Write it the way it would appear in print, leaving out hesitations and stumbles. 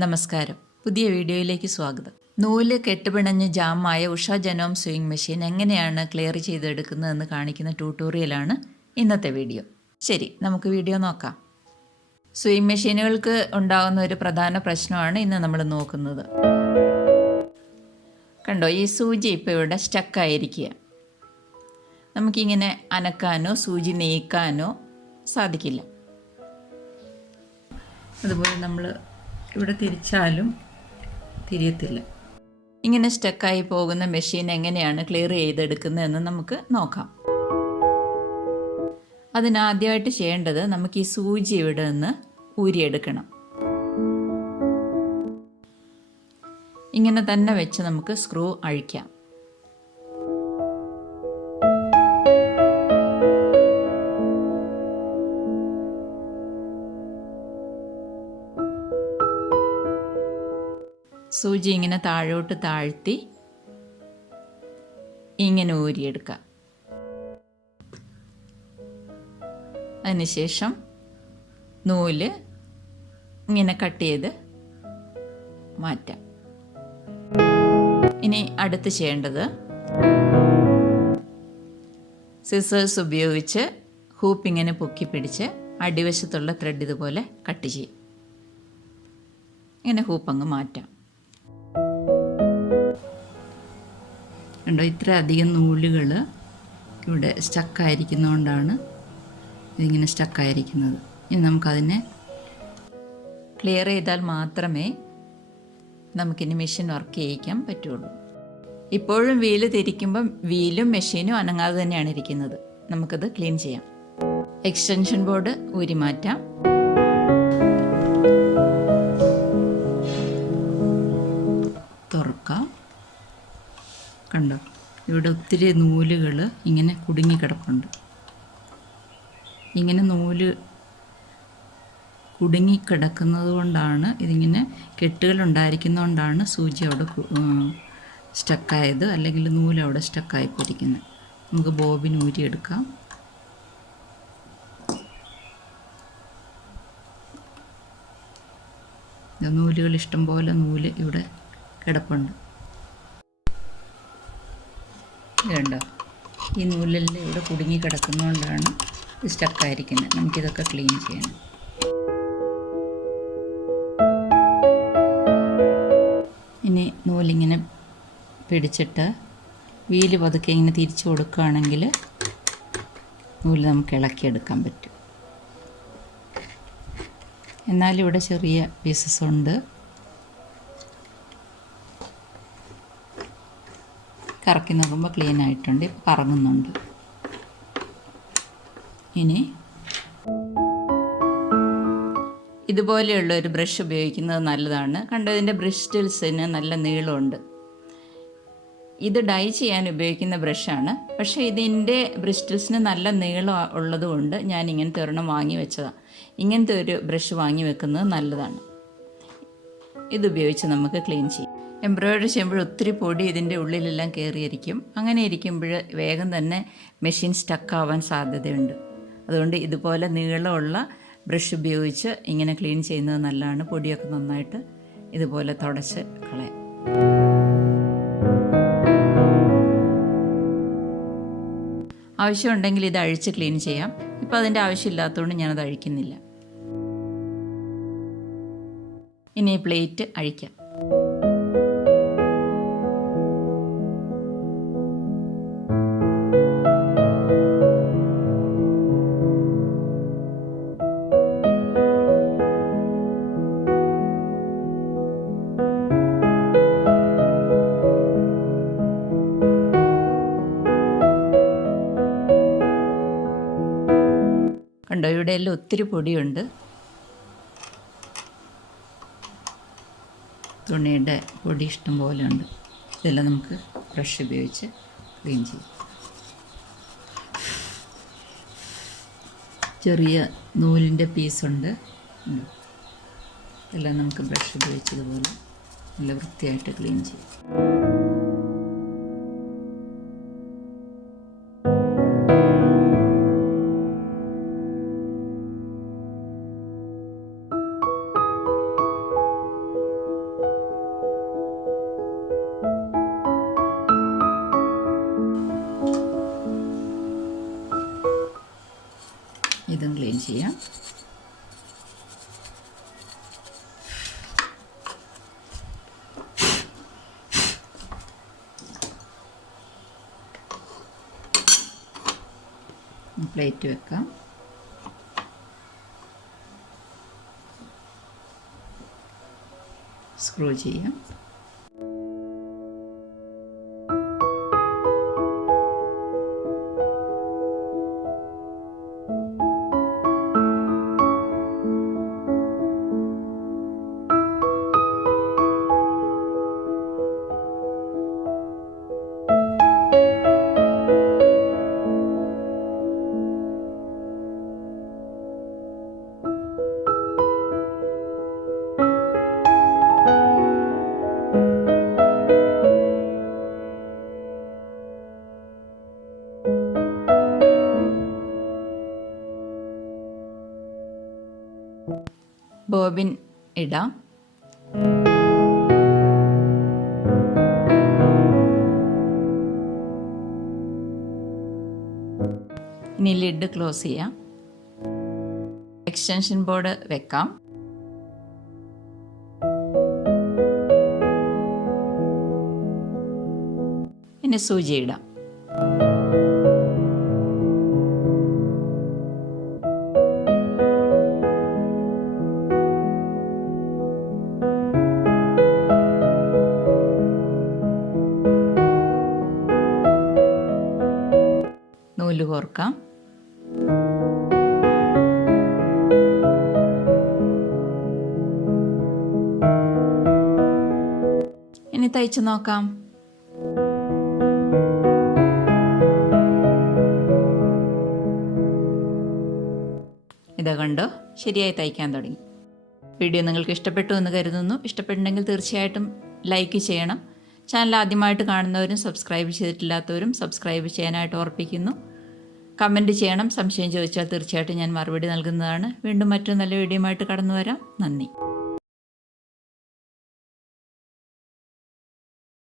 നമസ്കാരം. പുതിയ വീഡിയോയിലേക്ക് സ്വാഗതം. നൂല് കെട്ടുപിണഞ്ഞ് ജാമായ ഉഷാജനോം സ്വിംഗ് മെഷീൻ എങ്ങനെയാണ് ക്ലിയർ ചെയ്തെടുക്കുന്നതെന്ന് കാണിക്കുന്ന ട്യൂട്ടോറിയലാണ് ഇന്നത്തെ വീഡിയോ. ശരി, നമുക്ക് വീഡിയോ നോക്കാം. സ്വിംഗ് മെഷീനുകൾക്ക് ഉണ്ടാകുന്ന ഒരു പ്രധാന പ്രശ്നമാണ് ഇന്ന് നമ്മൾ നോക്കുന്നത്. കണ്ടോ, ഈ സൂചി ഇപ്പോൾ ഇവിടെ സ്റ്റക്കായിരിക്കുക. നമുക്കിങ്ങനെ അനക്കാനോ സൂചി നീക്കാനോ സാധിക്കില്ല. അതുപോലെ നമ്മൾ ഇവിടെ തിരിച്ചാലും തിരിയത്തില്ല. ഇങ്ങനെ സ്റ്റക്കായി പോകുന്ന മെഷീൻ എങ്ങനെയാണ് ക്ലിയർ ചെയ്തെടുക്കുന്നതെന്ന് നമുക്ക് നോക്കാം. അതിനാദ്യമായിട്ട് ചെയ്യേണ്ടത് നമുക്ക് ഈ സൂചി ഇവിടെ നിന്ന് ഊരിയെടുക്കണം. ഇങ്ങനെ തന്നെ വെച്ച് നമുക്ക് സ്ക്രൂ അഴിക്കാം. സൂചി ഇങ്ങനെ താഴോട്ട് താഴ്ത്തി ഇങ്ങനെ ഊരിയെടുക്കാം. അതിനുശേഷം നൂല് ഇങ്ങനെ കട്ട് ചെയ്ത് മാറ്റാം. ഇനി അടുത്ത് ചെയ്യേണ്ടത് സിസേഴ്സ് ഉപയോഗിച്ച് ഹൂപ്പ് ഇങ്ങനെ പൊക്കി പിടിച്ച് അടിവശത്തുള്ള ത്രെഡ് ഇതുപോലെ കട്ട് ചെയ്യും. ഇങ്ങനെ ഹൂപ്പ് അങ്ങ് മാറ്റാം. കണ്ടോ, ഇത്ര അധികം നൂലുകൾ ഇവിടെ സ്റ്റക്കായിരിക്കുന്നതുകൊണ്ടാണ് ഇതിങ്ങനെ സ്റ്റക്കായിരിക്കുന്നത്. ഇനി നമുക്കതിനെ ക്ലിയർ ചെയ്താൽ മാത്രമേ നമുക്കിനി മെഷീൻ വർക്ക് ചെയ്യിക്കാൻ പറ്റുള്ളൂ. ഇപ്പോഴും വീല് തിരിക്കുമ്പം വീലും മെഷീനും അനങ്ങാതെ തന്നെയാണ് ഇരിക്കുന്നത്. നമുക്കത് ക്ലീൻ ചെയ്യാം. എക്സ്റ്റൻഷൻ ബോർഡ് ഊരി മാറ്റാം. തുറക്കാം. കണ്ടോ, ഇവിടെ ഒത്തിരി നൂലുകൾ ഇങ്ങനെ കുടുങ്ങിക്കിടപ്പുണ്ട്. ഇങ്ങനെ നൂല് കുടുങ്ങിക്കിടക്കുന്നത് കൊണ്ടാണ്, ഇതിങ്ങനെ കെട്ടുകൾ ഉണ്ടായിരിക്കുന്നതുകൊണ്ടാണ് സൂചി അവിടെ സ്റ്റക്കായത്, അല്ലെങ്കിൽ നൂല് അവിടെ സ്റ്റക്കായിപ്പോയിരിക്കുന്നത്. നമുക്ക് ബോബിൻ ഊരിയെടുക്കാം. നൂലുകൾ ഇഷ്ടംപോലെ നൂല് ഇവിടെ കിടപ്പുണ്ട്. വേണ്ട, ഈ നൂലെല്ലാം ഇവിടെ കുടുങ്ങി കിടക്കുന്നതുകൊണ്ടാണ് ഇത് സ്റ്റക്കായിരിക്കുന്നത്. നമുക്കിതൊക്കെ ക്ലീൻ ചെയ്യണം. ഇനി നൂലിങ്ങനെ പിടിച്ചിട്ട് വീല് പതുക്കെ ഇങ്ങനെ തിരിച്ചു കൊടുക്കുകയാണെങ്കിൽ നൂല് നമുക്ക് ഇളക്കിയെടുക്കാൻ പറ്റും. എന്നാലും ഇവിടെ ചെറിയ പീസസ് ഉണ്ട്. കറക്കി നോക്കുമ്പോൾ ക്ലീൻ ആയിട്ടുണ്ട്. ഇപ്പോൾ കറങ്ങുന്നുണ്ട്. ഇനി ഇതുപോലെയുള്ള ഒരു ബ്രഷ് ഉപയോഗിക്കുന്നത് നല്ലതാണ്. കണ്ടോ, ഇതിൻ്റെ ബ്രിസ്റ്റിൽസിന് നല്ല നീളമുണ്ട്. ഇത് ഡൈ ചെയ്യാൻ ഉപയോഗിക്കുന്ന ബ്രഷാണ്. പക്ഷേ ഇതിൻ്റെ ബ്രിസ്റ്റിൽസിന് നല്ല നീളം ഉള്ളതുകൊണ്ട് ഞാൻ ഇങ്ങനത്തെ ഒരെണ്ണം വാങ്ങി വെച്ചതാണ്. ഇങ്ങനത്തെ ഒരു ബ്രഷ് വാങ്ങി വെക്കുന്നത് നല്ലതാണ്. ഇതുപയോഗിച്ച് നമുക്ക് ക്ലീൻ ചെയ്യാം. എംബ്രോയ്ഡറി ചെയ്യുമ്പോൾ ഒത്തിരി പൊടി ഇതിൻ്റെ ഉള്ളിലെല്ലാം കയറിയിരിക്കും. അങ്ങനെ ഇരിക്കുമ്പോൾ വേഗം തന്നെ മെഷീൻ സ്റ്റക്കാവാൻ സാധ്യതയുണ്ട്. അതുകൊണ്ട് ഇതുപോലെ നീളമുള്ള ബ്രഷ് ഉപയോഗിച്ച് ഇങ്ങനെ ക്ലീൻ ചെയ്യുന്നത് നല്ലതാണ്. പൊടിയൊക്കെ നന്നായിട്ട് ഇതുപോലെ തുടച്ച് കളയാം. ആവശ്യമുണ്ടെങ്കിൽ ഇത് അഴിച്ച് ക്ലീൻ ചെയ്യാം. ഇപ്പോൾ അതിൻ്റെ ആവശ്യമില്ലാത്തതുകൊണ്ട് ഞാനത് അഴിക്കുന്നില്ല. ഇനി പ്ലേറ്റ് അഴിക്കാം. കണ്ടോ, ഇവിടെ എല്ലാം ഒത്തിരി പൊടിയുണ്ട്. തുണിയുടെ പൊടി ഇഷ്ടം പോലെ ഉണ്ട്. ഇതെല്ലാം നമുക്ക് ബ്രഷ് ഉപയോഗിച്ച് ക്ലീൻ ചെയ്യാം. ചെറിയ നൂലിൻ്റെ പീസുണ്ട്. ഇതെല്ലാം നമുക്ക് ബ്രഷ് ഉപയോഗിച്ചതുപോലെ നല്ല വൃത്തിയായിട്ട് ക്ലീൻ ചെയ്യാം. പ്ലേറ്റ് വെക്കാം. സ്ക്രൂ ചെയ്യാം. ബോബിൻ ഇടാം. ഇനി ലിഡ് ക്ലോസ് ചെയ്യാം. എക്സ്റ്റൻഷൻ ബോർഡ് വെക്കാം. ഇനി സൂചി ഇടാം. നൂല് കോർക്കാം. ഇനി തയ്ച്ചു നോക്കാം. ഇതാ കണ്ടോ, ശരിയായി തയ്ക്കാൻ തുടങ്ങി. വീഡിയോ നിങ്ങൾക്ക് ഇഷ്ടപ്പെട്ടു എന്ന് കരുതുന്നു. ഇഷ്ടപ്പെട്ടുണ്ടെങ്കിൽ തീർച്ചയായിട്ടും ലൈക്ക് ചെയ്യണം. ചാനൽ ആദ്യമായിട്ട് കാണുന്നവരും സബ്സ്ക്രൈബ് ചെയ്തിട്ടില്ലാത്തവരും സബ്സ്ക്രൈബ് ചെയ്യാനായിട്ട് ഓർപ്പിക്കുന്നു. കമൻറ്റ് ചെയ്യണം. സംശയം ചോദിച്ചാൽ തീർച്ചയായിട്ടും ഞാൻ മറുപടി നൽകുന്നതാണ്. വീണ്ടും മറ്റൊരു നല്ല വീഡിയോയുമായിട്ട് കടന്നു വരാം. നന്ദി.